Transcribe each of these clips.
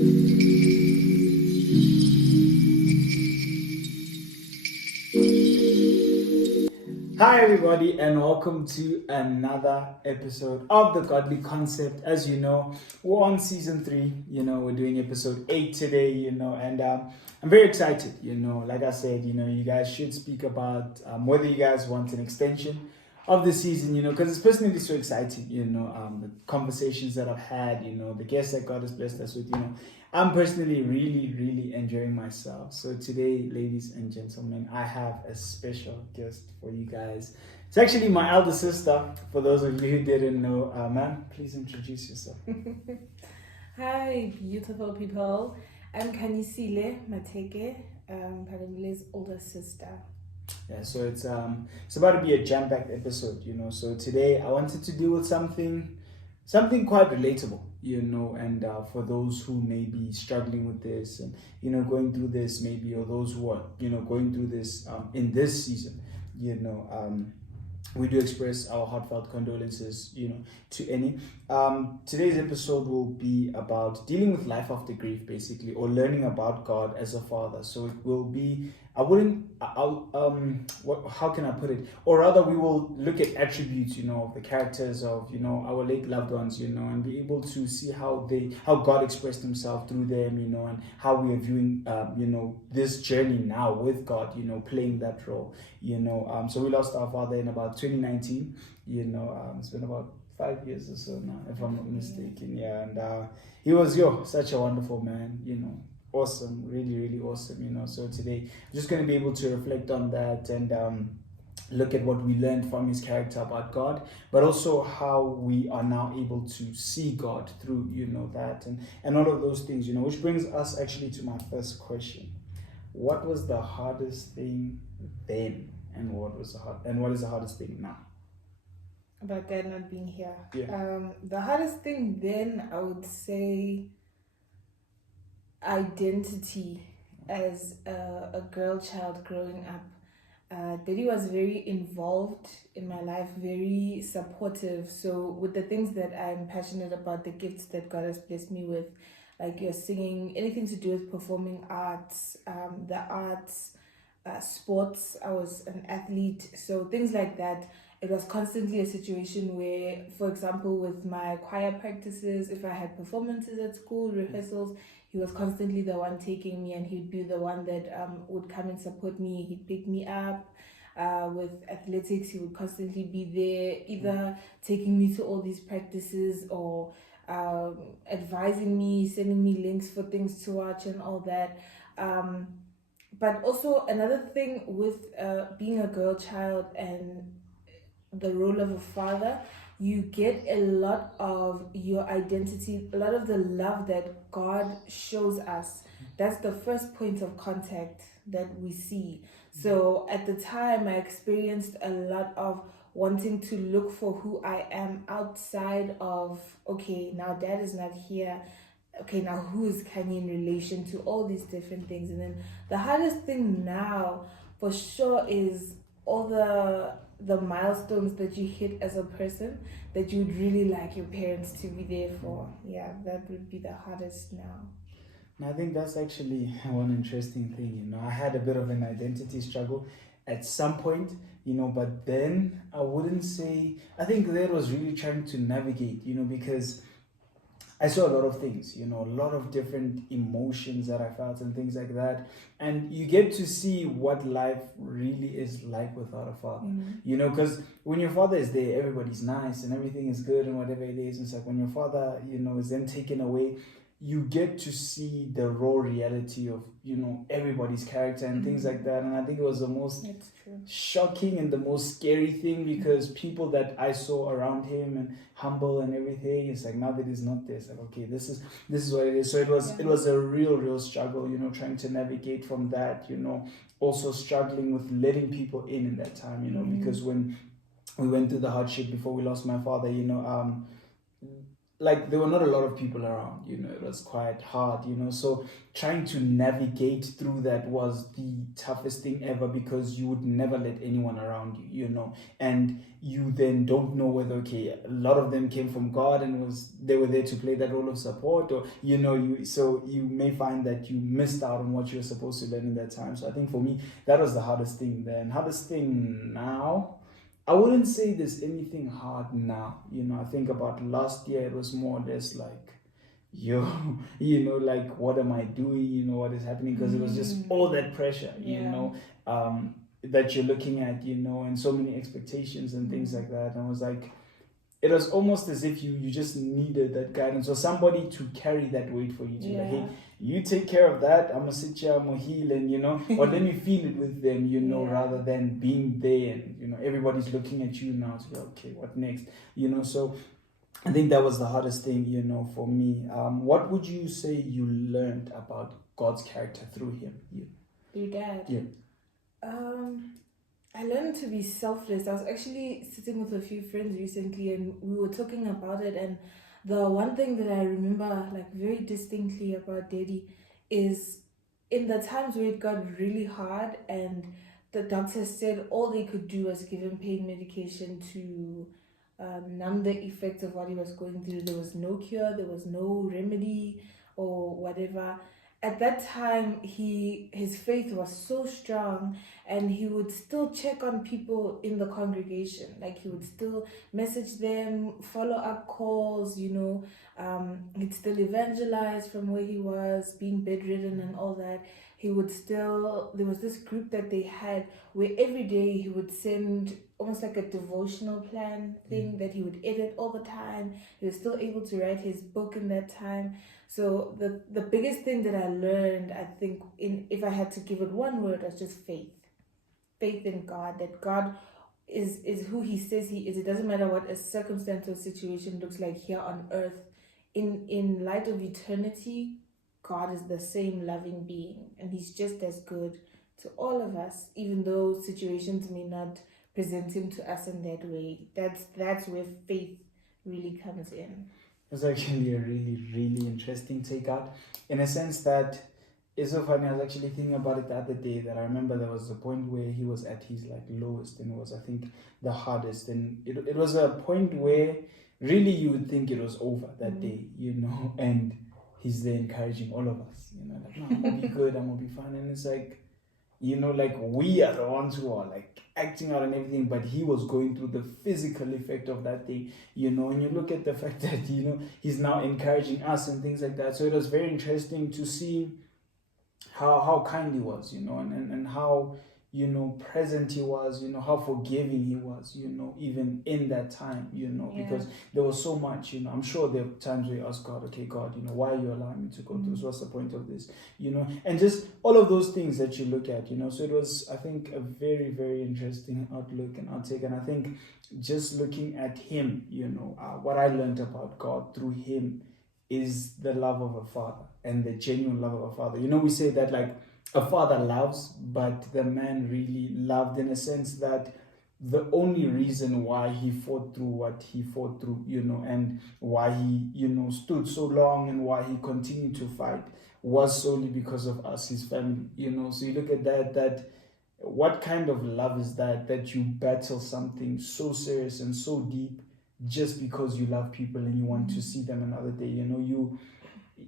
Hi, everybody, and welcome to another episode of The Godly Concept. As you know, we're on season 3. We're doing episode 8 today, and I'm very excited. Like I said, you guys should speak about whether you guys want an extension of the season, because it's personally so exciting, the conversations that I've had, the guests that God has blessed us with, I'm personally really, really enjoying myself. So today, ladies and gentlemen, I have a special guest for you guys. It's actually my elder sister. For those of you who didn't know, ma'am, please introduce yourself. Hi, beautiful people. I'm Kanisile Mateke, Pagamile's older sister. Yeah, so it's about to be a jam-packed episode, So today I wanted to deal with something quite relatable, and for those who may be struggling with this and going through this maybe, or those who are going through this in this season, we do express our heartfelt condolences, to any. Today's episode will be about dealing with life after grief, basically, or learning about God as a father. So it will be, how can I put it? Or rather, we will look at attributes, of the characters of, our late loved ones, and be able to see how God expressed Himself through them, and how we are viewing, this journey now with God, playing that role, So we lost our father in about 2019. It's been about 5 years or so now, if I'm not mistaken. Yeah, and he was such a wonderful man. Awesome, really, really awesome. So today, I'm just going to be able to reflect on that and look at what we learned from his character about God, but also how we are now able to see God through that and all of those things. Which brings us actually to my first question: what was the hardest thing then, and what is the hardest thing now? About Dad not being here. Yeah. The hardest thing then, I would say, identity as a girl child growing up. Daddy was very involved in my life, very supportive. So, with the things that I'm passionate about, the gifts that God has blessed me with, like your singing, anything to do with performing arts, the arts, sports. I was an athlete, so things like that. It was constantly a situation where, for example, with my choir practices, if I had performances at school, rehearsals, he was constantly the one taking me, and he'd be the one that would come and support me. He'd pick me up. With athletics, he would constantly be there, either taking me to all these practices or advising me, sending me links for things to watch and all that. But also another thing with being a girl child and the role of a father, you get a lot of your identity, a lot of the love that God shows us. That's the first point of contact that we see. So at the time, I experienced a lot of wanting to look for who I am outside of, okay, now Dad is not here. Okay, now who is Kanye in relation to all these different things? And then the hardest thing now, for sure, is all the milestones that you hit as a person that you'd really like your parents to be there for. Yeah, that would be the hardest now. And I think that's actually one interesting thing. I had a bit of an identity struggle at some point, but then I wouldn't say, I think that was really trying to navigate, because I saw a lot of things, a lot of different emotions that I felt and things like that. And you get to see what life really is like without a father, because when your father is there, everybody's nice and everything is good and whatever it is. It's like when your father, is then taken away, you get to see the raw reality of everybody's character and things like that. And I think it was the most shocking and the most scary thing, because people that I saw around him and humble and everything, it's like, now that he's not there, it's like, okay, this is what it is. So it was a real struggle, trying to navigate from that, also struggling with letting people in that time, because when we went through the hardship before we lost my father, like there were not a lot of people around, it was quite hard, so trying to navigate through that was the toughest thing ever, because you would never let anyone around you, and you then don't know whether, okay, a lot of them came from God and they were there to play that role of support, or so you may find that you missed out on what you were supposed to learn in that time. So I think for me that was the hardest thing then. Hardest thing now, I wouldn't say there's anything hard now. I think about last year, it was more or less like, yo, like, what am I doing? What is happening? Because it was just all that pressure, that you're looking at, and so many expectations and things like that. And I was like, it was almost as if you just needed that guidance or somebody to carry that weight for you, to like, hey, you take care of that, I'm gonna sit here, I'm gonna heal, and or let me feel it with them, rather than being there and everybody's looking at you now to go, okay, what next, so I think that was the hardest thing, for me. What would you say you learned about God's character through him? Your dad? Yeah. I learned to be selfless. I was actually sitting with a few friends recently and we were talking about it, and the one thing that I remember like very distinctly about Daddy is in the times where it got really hard and the doctors said all they could do was give him pain medication to numb the effects of what he was going through. There was no cure, there was no remedy or whatever. At that time, his faith was so strong, and he would still check on people in the congregation. Like he would still message them, follow up calls. He'd still evangelize from where he was, being bedridden and all that. He would still. There was this group that they had where every day he would send almost like a devotional plan thing that he would edit all the time. He was still able to write his book in that time. So the biggest thing that I learned, I think, if I had to give it one word, was just faith. Faith in God, that God is who he says he is. It doesn't matter what a circumstance or situation looks like here on earth. In light of eternity, God is the same loving being, and he's just as good to all of us, even though situations may not present him to us in that way. That's where faith really comes in. It's actually a really, really interesting take out, in a sense that it's so funny. I was actually thinking about it the other day, that I remember there was a point where he was at his like lowest, and it was, I think, the hardest, and it was a point where really you would think it was over that day, and he's there encouraging all of us, like, no, I'm gonna be good, I'm gonna be fine, and it's like, like we are the ones who are like acting out and everything, but he was going through the physical effect of that thing, and you look at the fact that, he's now encouraging us and things like that. So it was very interesting to see how kind he was, and how, present he was, how forgiving he was, even in that time, because there was so much, I'm sure there are times where you ask God, okay, God, why are you allowing me to go through this? What's the point of this? And just all of those things that you look at, so it was, I think, a very, very interesting outlook and outtake. And I think just looking at him, what I learned about God through him is the love of a father, and the genuine love of a father. We say that like a father loves, but the man really loved, in a sense that the only reason why he fought through what he fought through, and why he, stood so long, and why he continued to fight, was solely because of us, his family, So you look at that what kind of love is that you battle something so serious and so deep just because you love people and you want to see them another day.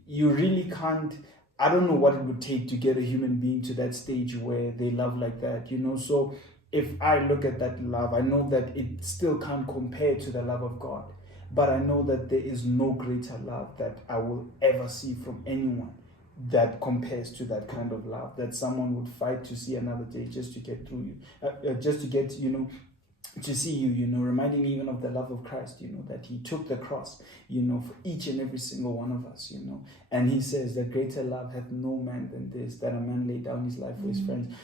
You really can't. I don't know what it would take to get a human being to that stage where they love like that, So if I look at that love, I know that it still can't compare to the love of God, but I know that there is no greater love that I will ever see from anyone that compares to that kind of love, that someone would fight to see another day just to get through you, just to get, to see you, reminding me even of the love of Christ, that he took the cross, for each and every single one of us, and he says that greater love hath no man than this, that a man lay down his life for his friends,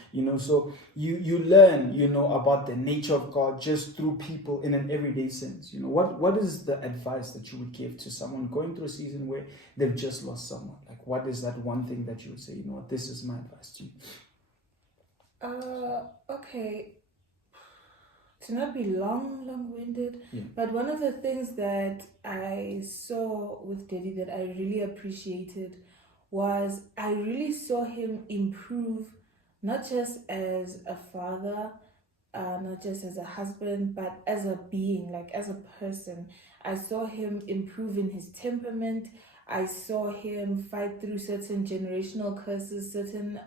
so you learn, about the nature of God just through people in an everyday sense. What is the advice that you would give to someone going through a season where they've just lost someone? Like, what is that one thing that you would say, this is my advice to you? Okay. To not be long-winded, Yeah. but one of the things that I saw with Daddy that I really appreciated was I really saw him improve, not just as a father, not just as a husband, but as a being, like as a person. I saw him improve in his temperament. I saw him fight through certain generational curses, certain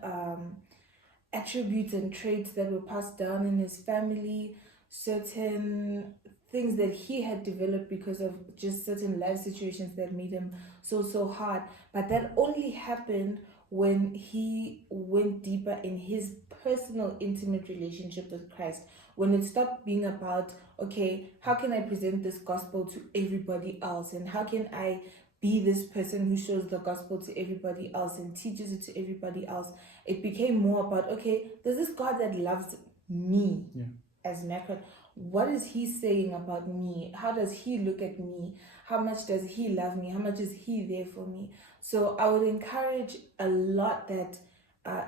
attributes and traits that were passed down in his family, certain things that he had developed because of just certain life situations that made him so hard. But that only happened when he went deeper in his personal intimate relationship with Christ, when it stopped being about, okay, how can I present this gospel to everybody else, and how can I be this person who shows the gospel to everybody else and teaches it to everybody else. It became more about, okay, there's this God that loves me, Yeah. as macro. What is he saying about me? How does he look at me? How much does he love me? How much is he there for me? So I would encourage a lot that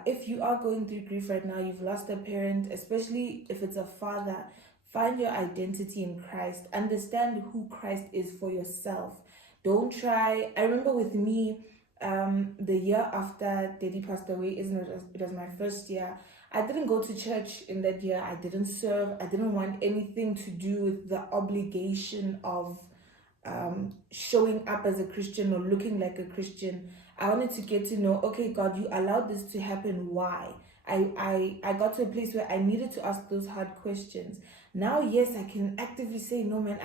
if you are going through grief right now, you've lost a parent, especially if it's a father, find your identity in Christ. Understand who Christ is for yourself. Don't try. I remember with me, the year after Daddy passed away, isn't it? It was my first year. I didn't go to church in that year. I didn't serve. I didn't want anything to do with the obligation of showing up as a Christian or looking like a Christian. I wanted to get to know, okay, God, you allowed this to happen. Why? I got to a place where I needed to ask those hard questions. Now, yes, I can actively say, no, man,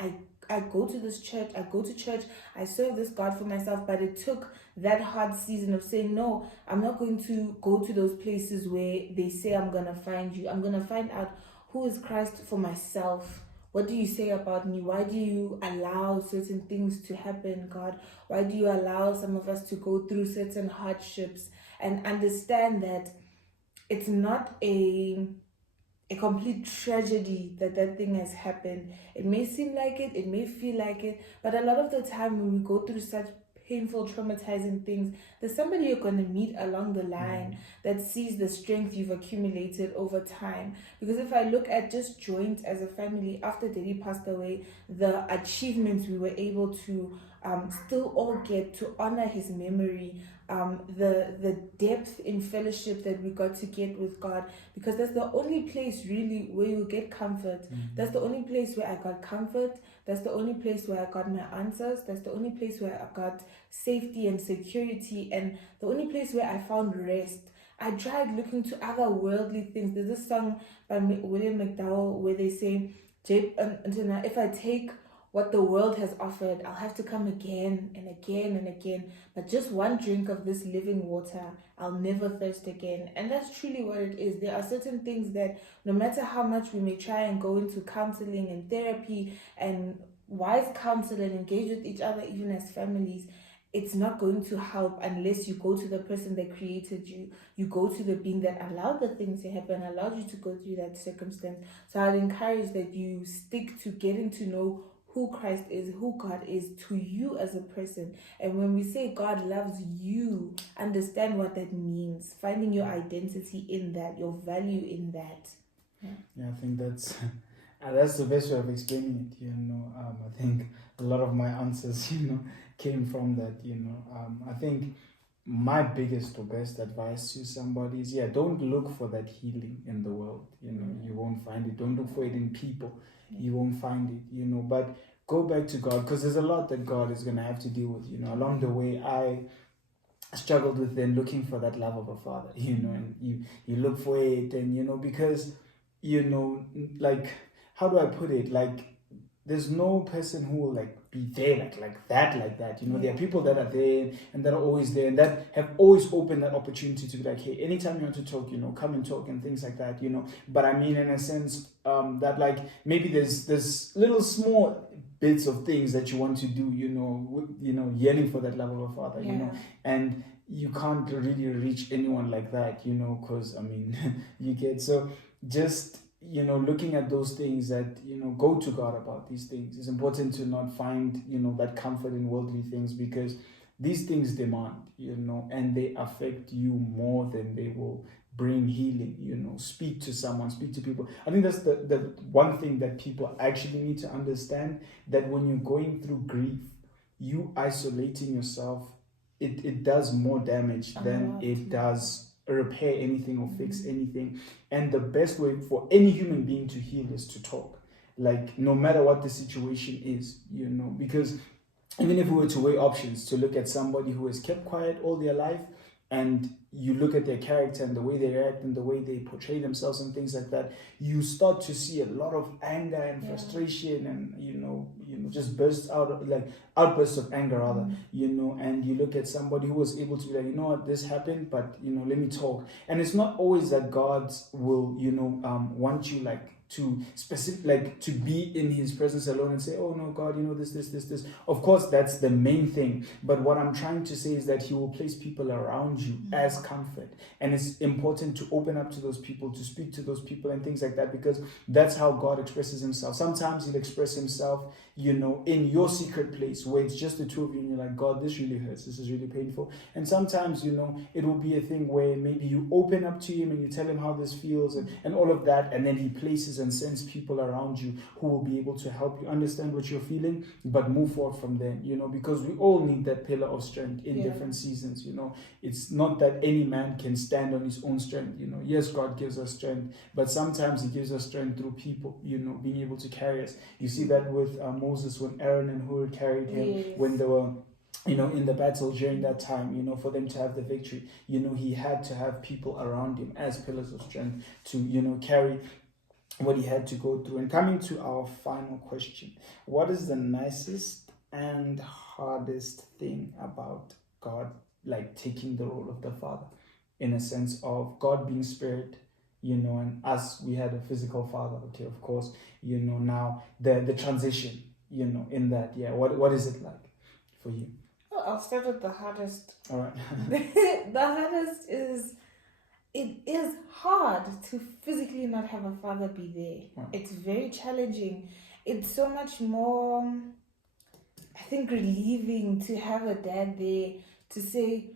I go to this church, I go to church, I serve this God for myself, but it took that hard season of saying, no, I'm not going to go to those places where they say I'm going to find you. I'm going to find out who is Christ for myself. What do you say about me? Why do you allow certain things to happen, God? Why do you allow some of us to go through certain hardships? And understand that it's not a complete tragedy that that thing has happened. It may seem like it may feel like it, but a lot of the time when we go through such painful, traumatizing things, there's somebody you're going to meet along the line that sees the strength you've accumulated over time. Because if I look at just joint as a family, after Daddy passed away, the achievements we were able to still all get to honor his memory, the depth in fellowship that we got to get with God, because that's the only place really where you get comfort. That's the only place where I got comfort. That's the only place where I got my answers. That's the only place where I got safety and security, and the only place where I found rest. I tried looking to other worldly things. There's this song by William McDowell where they say, if I take what the world has offered, I'll have to come again and again and again. But just one drink of this living water, I'll never thirst again. And that's truly what it is. There are certain things that no matter how much we may try and go into counseling and therapy and wise counsel and engage with each other, even as families, it's not going to help unless you go to the person that created you. You go to the being that allowed the things to happen, allowed you to go through that circumstance. So I'd encourage that you stick to getting to know who Christ is, who God is to you as a person. And when we say God loves you, understand what that means. Finding your identity in that, your value in that. Yeah, I think that's the best way of explaining it. I think a lot of my answers, came from that. I think my biggest or best advice to somebody is, don't look for that healing in the world. You won't find it. Don't look for it in people. You won't find it. But go back to God, because there's a lot that God is going to have to deal with. Along the way, I struggled with then looking for that love of a father, and you look for it, and because like, how do I put it, like, there's no person who will like be there like that. There are people that are there and that are always there and that have always opened that opportunity to be like, hey, anytime you want to talk, come and talk and things like that. But I mean, in a sense, that like maybe there's little small bits of things that you want to do, yearning for that love of a father, and you can't really reach anyone like that, because I mean, you get, so just looking at those things that go to God about these things. It's important to not find that comfort in worldly things, because these things demand, and they affect you more than they will bring healing, speak to someone, speak to people. I think that's the one thing that people actually need to understand, that when you're going through grief, you isolating yourself, it does more damage than it does repair anything or fix anything. And the best way for any human being to heal is to talk, like no matter what the situation is, because even if we were to weigh options, to look at somebody who has kept quiet all their life, and you look at their character and the way they react and the way they portray themselves and things like that, you start to see a lot of anger and frustration, and just bursts out, like outbursts of anger rather, and you look at somebody who was able to be like, you know what, this happened, but let me talk. And it's not always that God will want you like to specific, like to be in his presence alone and say, oh no, God, this. Of course, that's the main thing. But what I'm trying to say is that he will place people around you as comfort. And it's important to open up to those people, to speak to those people and things like that, because that's how God expresses himself. Sometimes he'll express himself, in your secret place where it's just the two of you and you're like, God, this really hurts. This is really painful. And sometimes, it will be a thing where maybe you open up to him and you tell him how this feels and all of that. And then he places and sends people around you who will be able to help you understand what you're feeling, but move forward from there, because we all need that pillar of strength in different seasons. It's not that any man can stand on his own strength. Yes, God gives us strength, but sometimes he gives us strength through people, being able to carry us. You see that with Moses, when Aaron and Hur carried him, when they were in the battle during that time, for them to have the victory, he had to have people around him as pillars of strength to, carry what he had to go through. And coming to our final question, what is the nicest and hardest thing about God, like taking the role of the Father, in a sense of God being spirit, and us, we had a physical father, okay, of course, now the transition, in that, what is it like for you? Well, I'll start with the hardest. All right. The hardest is, it is hard to physically not have a father be there. Wow. It's very challenging. It's so much more, I think, relieving to have a dad there to say,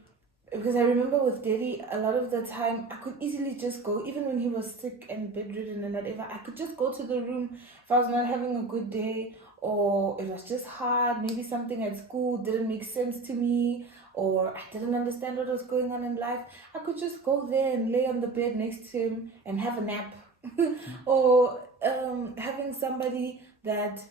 because I remember with Daddy, a lot of the time, I could easily just go, even when he was sick and bedridden and whatever, I could just go to the room if I was not having a good day, or it was just hard, maybe something at school didn't make sense to me, or I didn't understand what was going on in life. I could just go there and lay on the bed next to him and have a nap. Or having somebody that...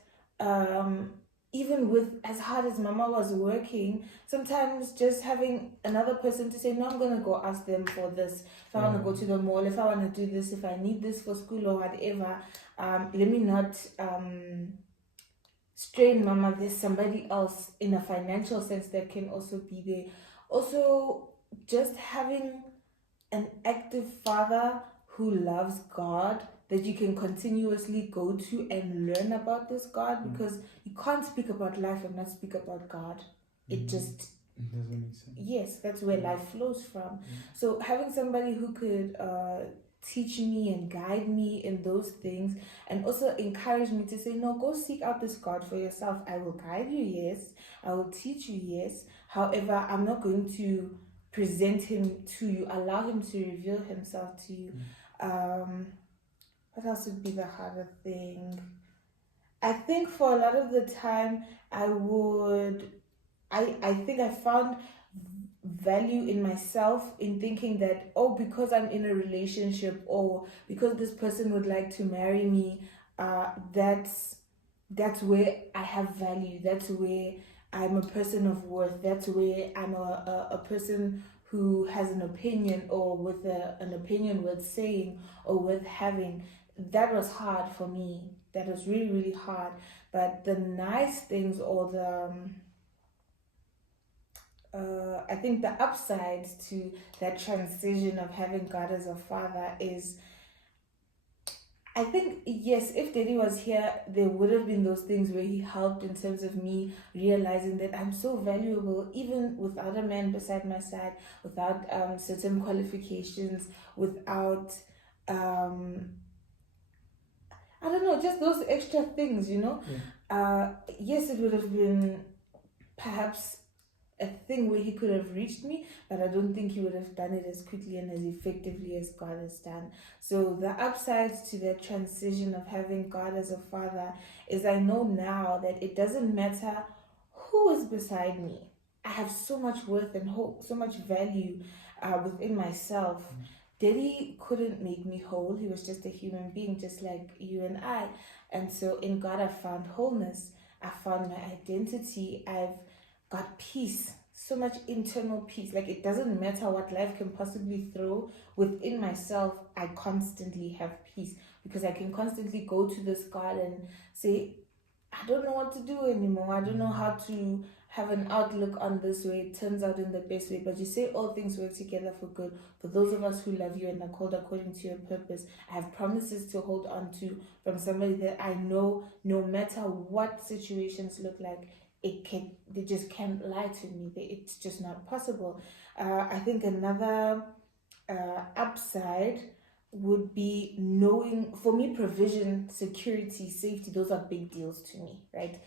even with as hard as Mama was working, sometimes just having another person to say, no, I'm going to go ask them for this. If I want to go to the mall, if I want to do this, if I need this for school or whatever, let me not strain Mama. There's somebody else in a financial sense that can also be there. Also, just having an active father who loves God, that you can continuously go to and learn about this God, because you can't speak about life and not speak about God. It just... It doesn't make sense. Yes, that's where life flows from. So having somebody who could teach me and guide me in those things, and also encourage me to say, no, go seek out this God for yourself. I will guide you, yes. I will teach you, yes. However, I'm not going to present him to you, allow him to reveal himself to you. What else would be the harder thing? I think for a lot of the time, I think I found value in myself in thinking that, because I'm in a relationship, or because this person would like to marry me, that's where I have value. That's where I'm a person of worth. That's where I'm a person who has an opinion, or with an opinion worth saying or worth having. That was hard for me. That was really, really hard. But the nice things, or the I think the upsides to that transition of having God as a father is, I think, yes, if Daddy was here, there would have been those things where he helped in terms of me realizing that I'm so valuable, even without a man beside my side, without certain qualifications, without I don't know, just those extra things, Yes, it would have been perhaps a thing where he could have reached me, but I don't think he would have done it as quickly and as effectively as God has done. So the upsides to that transition of having God as a father is I know now that it doesn't matter who is beside me. I have so much worth and hope, so much value within myself. Daddy couldn't make me whole. He was just a human being, just like you and I. And so in God, I found wholeness. I found my identity. I've got peace, so much internal peace. Like it doesn't matter what life can possibly throw within myself, I constantly have peace because I can constantly go to this God and say, I don't know what to do anymore. I don't know how to have an outlook on this way. It turns out in the best way. But you say all things work together for good for those of us who love you and are called according to your purpose. I have promises to hold on to from somebody that I know no matter what situations look like, they just can't lie to me. It's just not possible. I think another upside would be knowing, for me, provision, security, safety, those are big deals to me, right?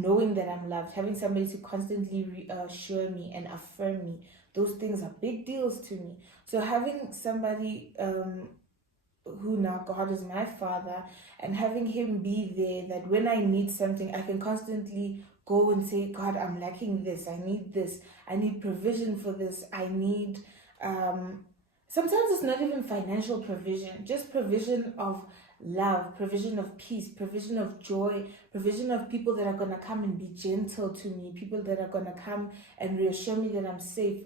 Knowing that I'm loved, having somebody to constantly reassure me and affirm me, those things are big deals to me. So having somebody who now God is my father, and having him be there, that when I need something, I can constantly go and say, God, I'm lacking this, I need provision for this, I need sometimes it's not even financial provision, just provision of love, provision of peace, provision of joy, provision of people that are going to come and be gentle to me, people that are going to come and reassure me that I'm safe,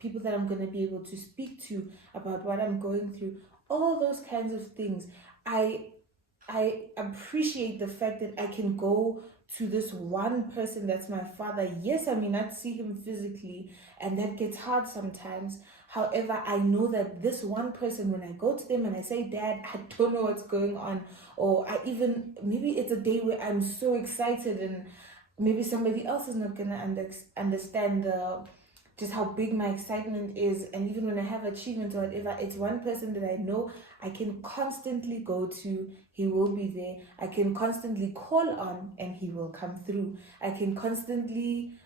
people that I'm going to be able to speak to about what I'm going through, all those kinds of things. I appreciate the fact that I can go to this one person that's my father. Yes, I may not see him physically, and that gets hard sometimes. However, I know that this one person, when I go to them and I say, Dad, I don't know what's going on, or maybe it's a day where I'm so excited and maybe somebody else is not going to understand just how big my excitement is. And even when I have achievements or whatever, it's one person that I know I can constantly go to. He will be there. I can constantly call on and he will come through. I can constantly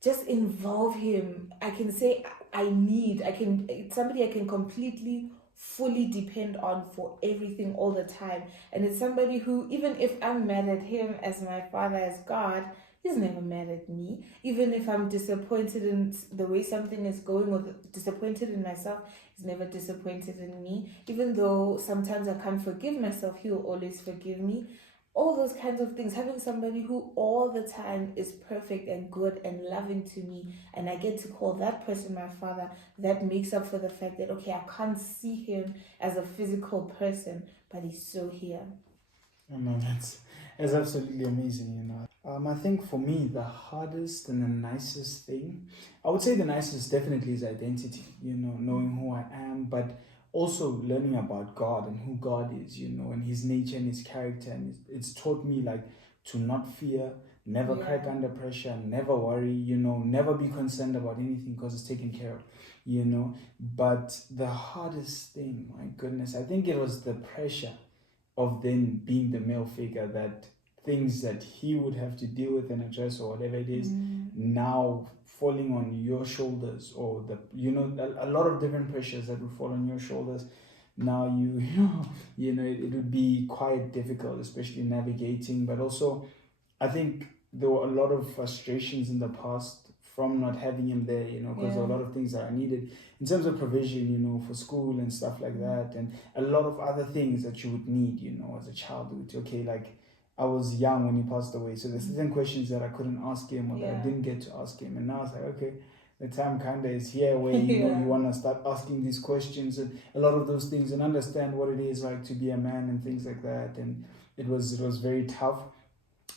just involve him. I can say it's somebody I can completely fully depend on for everything all the time. And it's somebody who, even if I'm mad at him as my father, as God, he's never mad at me. Even if I'm disappointed in the way something is going or disappointed in myself, he's never disappointed in me. Even though sometimes I can't forgive myself, he'll always forgive me. All those kinds of things, having somebody who all the time is perfect and good and loving to me, and I get to call that person my father, that makes up for the fact that, okay, I can't see him as a physical person, but he's so here. Oh, no, that's absolutely amazing, you know. I think for me, the hardest and the nicest thing, I would say the nicest definitely is identity, you know, knowing who I am, but also learning about God and who God is, you know, and his nature and his character. And it's taught me like to not fear, never crack under pressure, never worry, you know, never be concerned about anything because it's taken care of, you know. But the hardest thing, my goodness, I think it was the pressure of then being the male figure, that things that he would have to deal with and address or whatever it is, now falling on your shoulders, or a lot of different pressures that would fall on your shoulders. Now it would be quite difficult, especially navigating. But also, I think there were a lot of frustrations in the past from not having him there, you know, because a lot of things that I needed in terms of provision, you know, for school and stuff like that, and a lot of other things that you would need, you know, as a child. Okay, like I was young when he passed away, so there's certain questions that I couldn't ask him or that I didn't get to ask him, and now it's like, okay, the time kind of is here where you know you want to start asking these questions and a lot of those things and understand what it is like to be a man and things like that. And it was very tough,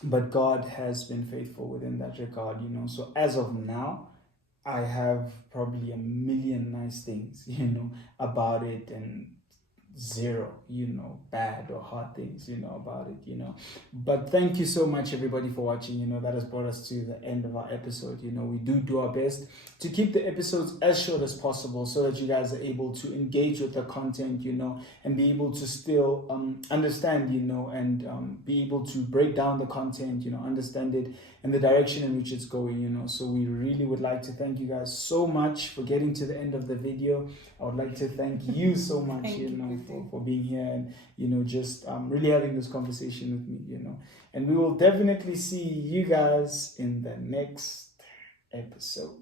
but God has been faithful within that regard, you know. So as of now, I have probably a million nice things, you know, about it, and zero, bad or hard things, about it, But thank you so much, everybody, for watching. That has brought us to the end of our episode. We do our best to keep the episodes as short as possible so that you guys are able to engage with the content, and be able to still understand, and be able to break down the content, understand it and the direction in which it's going, So we really would like to thank you guys so much for getting to the end of the video. I would like to thank you so much, for being here and, just really having this conversation with me, And we will definitely see you guys in the next episode.